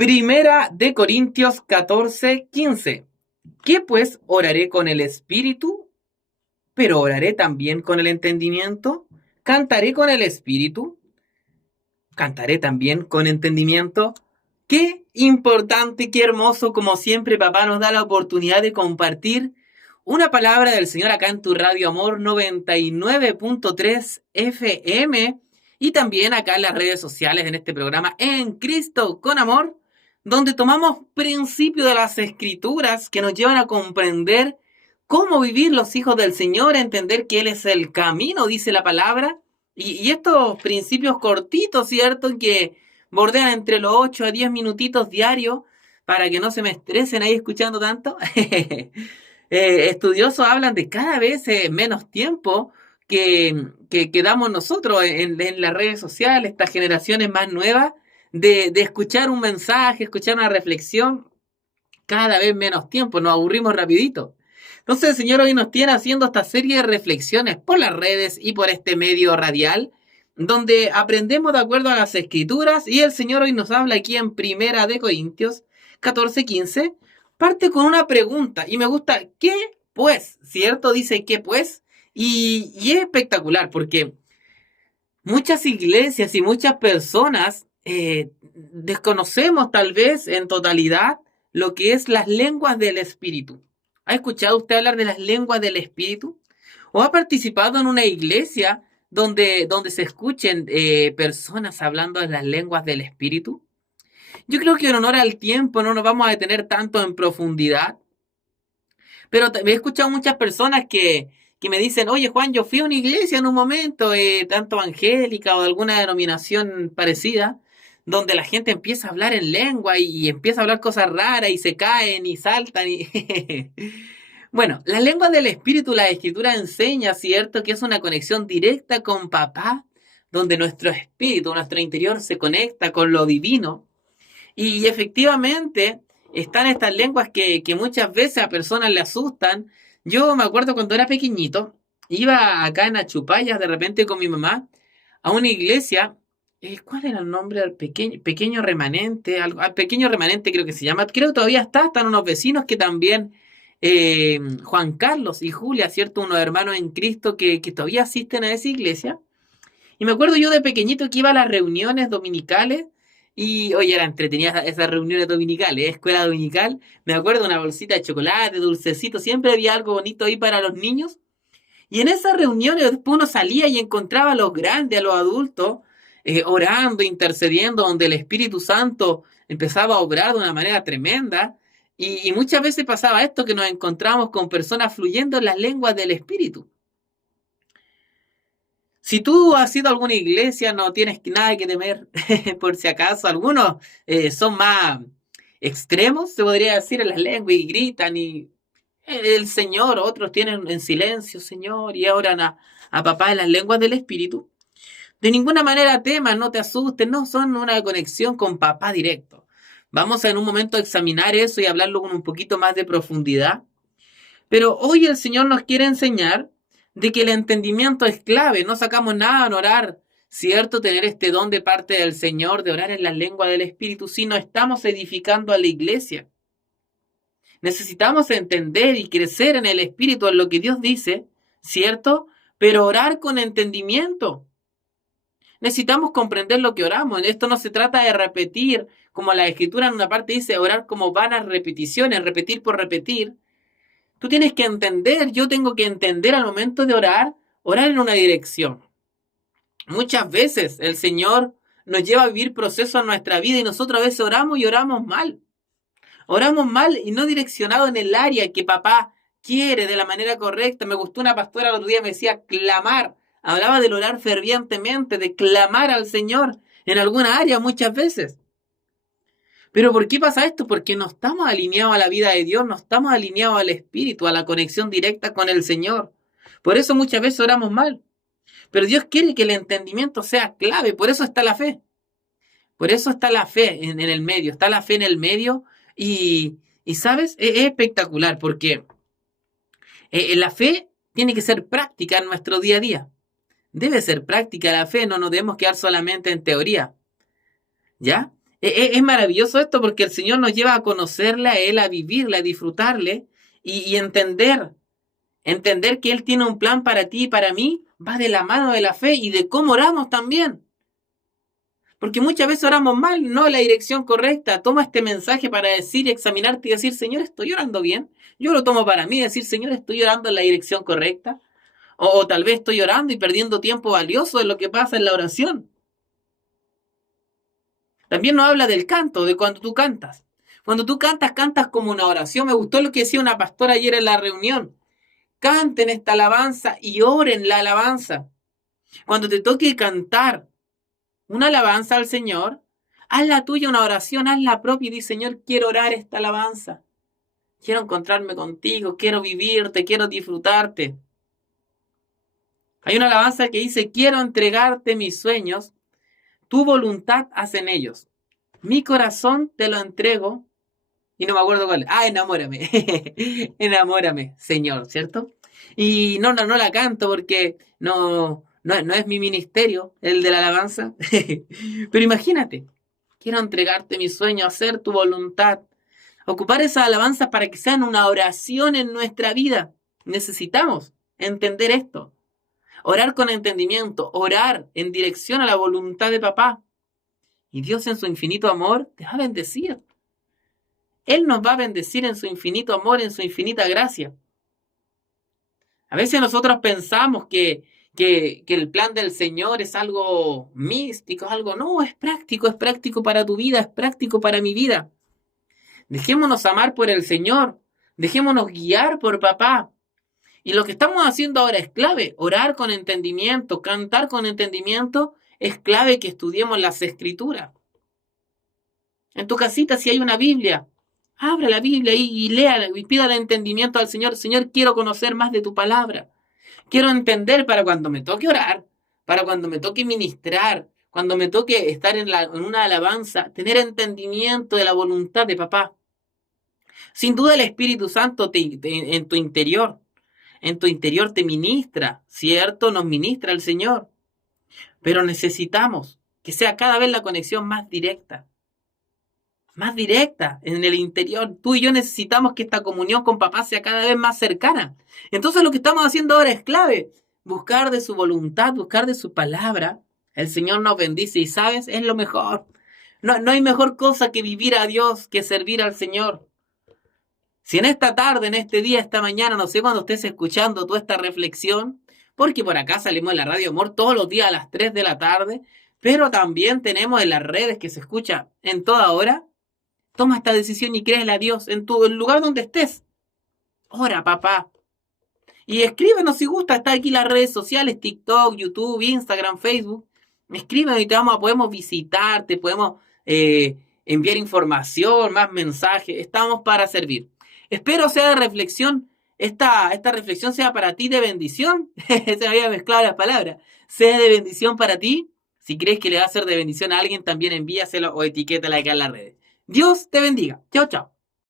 Primera de Corintios 14:15. ¿Qué pues oraré con el espíritu? Pero oraré también con el entendimiento. Cantaré con el espíritu. Cantaré también con entendimiento. Qué importante, qué hermoso, como siempre, papá nos da la oportunidad de compartir una palabra del Señor acá en tu Radio Amor 99.3 FM y también acá en las redes sociales en este programa En Cristo con Amor, donde tomamos principios de las Escrituras que nos llevan a comprender cómo vivir los hijos del Señor, entender que Él es el camino, dice la palabra, y estos principios cortitos, ¿cierto? Que bordean entre los 8 a 10 minutitos diarios para que no se me estresen ahí escuchando tanto. Estudiosos hablan de cada vez menos tiempo que damos nosotros en las redes sociales, estas generaciones más nuevas, de escuchar un mensaje, escuchar una reflexión, cada vez menos tiempo, nos aburrimos rapidito. Entonces el Señor hoy nos tiene haciendo esta serie de reflexiones por las redes y por este medio radial, donde aprendemos de acuerdo a las Escrituras, y el Señor hoy nos habla aquí en Primera de Corintios 14:15, parte con una pregunta, y me gusta, ¿qué pues? ¿Cierto? Dice, ¿qué pues? Y es espectacular, porque muchas iglesias y muchas personas desconocemos tal vez en totalidad lo que es las lenguas del Espíritu. ¿Ha escuchado usted hablar de las lenguas del Espíritu? ¿O ha participado en una iglesia donde se escuchen personas hablando de las lenguas del Espíritu? Yo creo que en honor al tiempo no nos vamos a detener tanto en profundidad, pero he escuchado muchas personas que me dicen, oye Juan, yo fui a una iglesia en un momento, tanto evangélica o de alguna denominación parecida, donde la gente empieza a hablar en lengua y empieza a hablar cosas raras y se caen y saltan y... Bueno, la lengua del espíritu, la escritura enseña, ¿cierto?, que es una conexión directa con papá, donde nuestro espíritu, nuestro interior se conecta con lo divino. Y efectivamente están estas lenguas que muchas veces a personas le asustan. Yo me acuerdo cuando era pequeñito, iba acá en Achupayas de repente con mi mamá a una iglesia. ¿Cuál era el nombre del pequeño remanente? Pequeño remanente creo que se llama. Creo que todavía están unos vecinos que también, Juan Carlos y Julia, ¿cierto? Unos hermanos en Cristo que todavía asisten a esa iglesia. Y me acuerdo yo de pequeñito que iba a las reuniones dominicales y, oye, era entretenida esas reuniones dominicales, escuela dominical. Me acuerdo de una bolsita de chocolate, dulcecito, siempre había algo bonito ahí para los niños. Y en esas reuniones después uno salía y encontraba a los grandes, a los adultos, orando, intercediendo, donde el Espíritu Santo empezaba a obrar de una manera tremenda. Y muchas veces pasaba esto, que nos encontramos con personas fluyendo en las lenguas del Espíritu. Si tú has ido a alguna iglesia, no tienes nada que temer, por si acaso. Algunos son más extremos, se podría decir, en las lenguas y gritan y el Señor, otros tienen en silencio, Señor, y oran a papá en las lenguas del Espíritu. De ninguna manera temas, no te asustes, no son una conexión con papá directo. Vamos a en un momento a examinar eso y hablarlo con un poquito más de profundidad. Pero hoy el Señor nos quiere enseñar de que el entendimiento es clave. No sacamos nada en orar, ¿cierto? Tener este don de parte del Señor de orar en la lengua del Espíritu, si no estamos edificando a la iglesia. Necesitamos entender y crecer en el Espíritu, en lo que Dios dice, ¿cierto? Pero orar con entendimiento. Necesitamos comprender lo que oramos. Esto no se trata de repetir, como la Escritura en una parte dice, orar como vanas repeticiones, repetir por repetir. Tú tienes que entender, yo tengo que entender al momento de orar en una dirección. Muchas veces el Señor nos lleva a vivir procesos en nuestra vida y nosotros a veces oramos y oramos mal. Oramos mal y no direccionado en el área que papá quiere de la manera correcta. Me gustó una pastora el otro día, me decía clamar. Hablaba del orar fervientemente, de clamar al Señor en alguna área muchas veces. Pero ¿por qué pasa esto? Porque no estamos alineados a la vida de Dios, no estamos alineados al Espíritu, a la conexión directa con el Señor. Por eso muchas veces oramos mal. Pero Dios quiere que el entendimiento sea clave, por eso está la fe. Por eso está la fe en el medio, está la fe en el medio y ¿sabes? Es espectacular porque la fe tiene que ser práctica en nuestro día a día. Debe ser práctica la fe, no nos debemos quedar solamente en teoría. ¿Ya? Es maravilloso esto porque el Señor nos lleva a conocerle a Él, a vivirle, a disfrutarle y entender que Él tiene un plan para ti y para mí, va de la mano de la fe y de cómo oramos también. Porque muchas veces oramos mal, no en la dirección correcta. Toma este mensaje para decir, examinarte y decir, Señor, ¿estoy orando bien? Yo lo tomo para mí, decir, Señor, ¿estoy orando en la dirección correcta? O tal vez estoy orando y perdiendo tiempo valioso en lo que pasa en la oración. También nos habla del canto, de cuando tú cantas. Cuando tú cantas, cantas como una oración. Me gustó lo que decía una pastora ayer en la reunión. Canten esta alabanza y oren la alabanza. Cuando te toque cantar una alabanza al Señor, haz la tuya una oración, haz la propia y di, Señor, quiero orar esta alabanza. Quiero encontrarme contigo, quiero vivirte, quiero disfrutarte. Hay una alabanza que dice, quiero entregarte mis sueños, tu voluntad haz en ellos. Mi corazón te lo entrego. Y no me acuerdo cuál. Ah, enamórame. Enamórame, Señor, ¿cierto? Y no la canto porque no es mi ministerio, el de la alabanza. Pero imagínate, quiero entregarte mi sueño, hacer tu voluntad. Ocupar esas alabanzas para que sean una oración en nuestra vida. Necesitamos entender esto. Orar con entendimiento, orar en dirección a la voluntad de papá. Y Dios en su infinito amor te va a bendecir. Él nos va a bendecir en su infinito amor, en su infinita gracia. A veces nosotros pensamos que el plan del Señor es algo místico, es algo, no, es práctico para tu vida, es práctico para mi vida. Dejémonos amar por el Señor, dejémonos guiar por papá. Y lo que estamos haciendo ahora es clave, orar con entendimiento, cantar con entendimiento, es clave que estudiemos las Escrituras. En tu casita, si hay una Biblia, abra la Biblia y léala y pídale entendimiento al Señor. Señor, quiero conocer más de tu palabra. Quiero entender para cuando me toque orar, para cuando me toque ministrar, cuando me toque estar en una alabanza, tener entendimiento de la voluntad de papá. Sin duda el Espíritu Santo en tu interior te ministra, ¿cierto? Nos ministra el Señor. Pero necesitamos que sea cada vez la conexión más directa en el interior. Tú y yo necesitamos que esta comunión con papá sea cada vez más cercana. Entonces lo que estamos haciendo ahora es clave. Buscar de su voluntad, buscar de su palabra. El Señor nos bendice y sabes, es lo mejor. No hay mejor cosa que vivir a Dios, que servir al Señor. Si en esta tarde, en este día, esta mañana, no sé cuándo estés escuchando toda esta reflexión, porque por acá salimos en la Radio Amor todos los días a las 3 de la tarde, pero también tenemos en las redes que se escucha en toda hora. Toma esta decisión y créele a Dios en el lugar donde estés. Ora, papá. Y escríbenos si gusta. Está aquí las redes sociales, TikTok, YouTube, Instagram, Facebook. Escríbenos y podemos visitarte, podemos enviar información, más mensajes. Estamos para servir. Espero sea de reflexión. Esta reflexión sea para ti de bendición. Se había mezclado las palabras. Sea de bendición para ti. Si crees que le va a ser de bendición a alguien, también envíaselo o etiquétala acá en las redes. Dios te bendiga. Chao, chao.